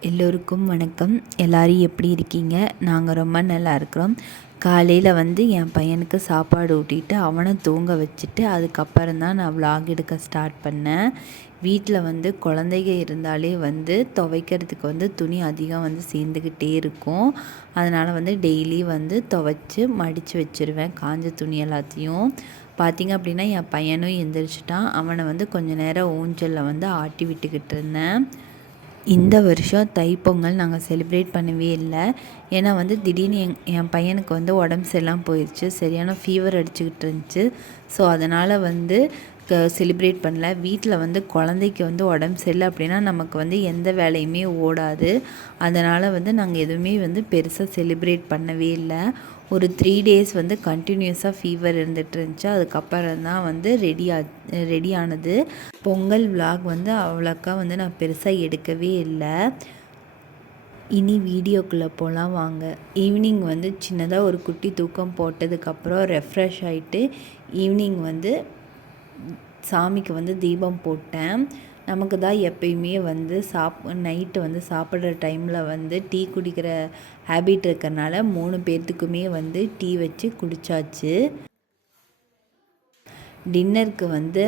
எல்லோருக்கும் வணக்கம். எல்லோரும் எப்படி இருக்கீங்க? நாங்கள் ரொம்ப நல்லா இருக்கிறோம். காலையில் வந்து என் பையனுக்கு சாப்பாடு ஊட்டிட்டு அவனை தூங்க வச்சுட்டு அதுக்கப்புறம் தான் நான் விலாக் எடுக்க ஸ்டார்ட் பண்ணேன். வீட்டில் வந்து குழந்தைங்க இருந்தாலே வந்து துவைக்கிறதுக்கு வந்து துணி அதிகம் வந்து சேர்ந்துக்கிட்டே இருக்கும். அதனால் வந்து டெய்லி வந்து துவைச்சி மடித்து வச்சுருவேன் காஞ்ச துணி எல்லாத்தையும். பார்த்திங்க அப்படின்னா என் பையனும் எந்திரிச்சிட்டான். அவனை வந்து கொஞ்சம் நேரம் ஊஞ்சலில் வந்து ஆட்டி விட்டுக்கிட்டு இருந்தேன். இந்த வருஷம் தைப்பொங்கல் நாங்கள் செலிப்ரேட் பண்ணவே இல்லை. ஏன்னா வந்து திடீர்னு என் என் பையனுக்கு வந்து உடம்பு சரியில்லாமல் போயிடுச்சு சரியான ஃபீவர் அடிச்சுக்கிட்டு இருந்துச்சு. ஸோ அதனால் வந்து க செலிப்ரேட் பண்ணல. வீட்டில் வந்து குழந்தைக்கு வந்து உடம்பு சரியில்லை அப்படின்னா நமக்கு வந்து எந்த வேலையுமே ஓடாது. அதனால் வந்து நாங்கள் எதுவுமே வந்து பெருசாக செலிப்ரேட் பண்ணவே இல்லை. ஒரு த்ரீ டேஸ் வந்து கண்டினியூஸாக ஃபீவர் இருந்துகிட்டு இருந்துச்சு. அதுக்கப்புறம் தான் வந்து ரெடி ஆ ரெடி ஆனது. பொங்கல் விலாக் வந்து அவ்வளோக்கா வந்து நான் பெருசாக எடுக்கவே இல்லை. இனி வீடியோக்குள்ளே போகலாம் வாங்க. ஈவினிங் வந்து சின்னதாக ஒரு குட்டி தூக்கம் போட்டதுக்கப்புறம் ரெஃப்ரெஷ் ஆகிட்டு ஈவினிங் வந்து சாமிக்கு வந்து தீபம் போட்டேன். நமக்கு தான் எப்பயுமே வந்து சாப் நைட்டு வந்து சாப்பிட்ற டைமில் வந்து டீ குடிக்கிற ஹேபிட் இருக்கிறனால மூணு பேர்த்துக்குமே வந்து டீ வச்சு குடித்தாச்சு டின்னருக்கு வந்து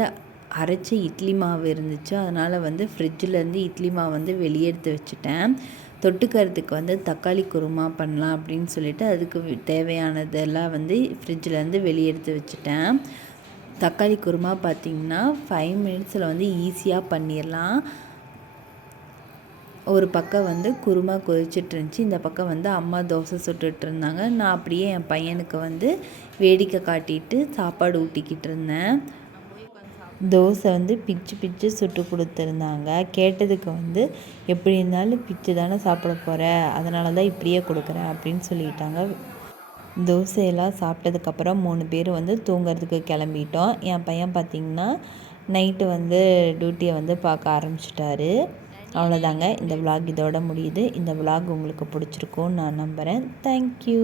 அரைச்ச இட்லி மாவு இருந்துச்சு. அதனால் வந்து ஃப்ரிட்ஜிலேருந்து இட்லி மாவு வந்து வெளியே எடுத்து வச்சுட்டேன். தொட்டுக்கிறதுக்கு வந்து தக்காளி குருமா பண்ணலாம் அப்படின்னு சொல்லிட்டு அதுக்கு தேவையானதெல்லாம் வந்து ஃப்ரிட்ஜிலேருந்து வெளியே எடுத்து வச்சுட்டேன். தக்காளி குருமா பார்த்திங்கன்னா ஃபைவ் மினிட்ஸில் வந்து ஈஸியாக பண்ணிடலாம் ஒரு பக்கம் வந்து குருமா கொதிச்சுட்டு இருந்துச்சு இந்த பக்கம் வந்து அம்மா தோசை சுட்டுட்டு இருந்தாங்க நான் அப்படியே என் பையனுக்கு வந்து வேடிக்கை காட்டிட்டு சாப்பாடு ஊட்டிக்கிட்டு இருந்தேன். தோசை வந்து பிச்சு பிச்சு சுட்டு கொடுத்துருந்தாங்க. கேட்டதுக்கு வந்து எப்படி இருந்தாலும் பிச்சு தானே சாப்பிட போகிற அதனால தான் இப்படியே கொடுக்குறேன் அப்படின்னு சொல்லிட்டாங்க. தோசையெல்லாம் சாப்பிட்டதுக்கப்புறம் மூணு பேர் வந்து தூங்குறதுக்கு கிளம்பிட்டோம். என் பையன் பார்த்திங்கன்னா நைட்டு வந்து டியூட்டியை வந்து பார்க்க ஆரம்பிச்சிட்டாரு. அவ்வளோதாங்க. இந்த விலாக் இதோட முடியுது. இந்த விலாக் உங்களுக்கு பிடிச்சிருக்கும்னு நான் நம்புகிறேன் தேங்க்யூ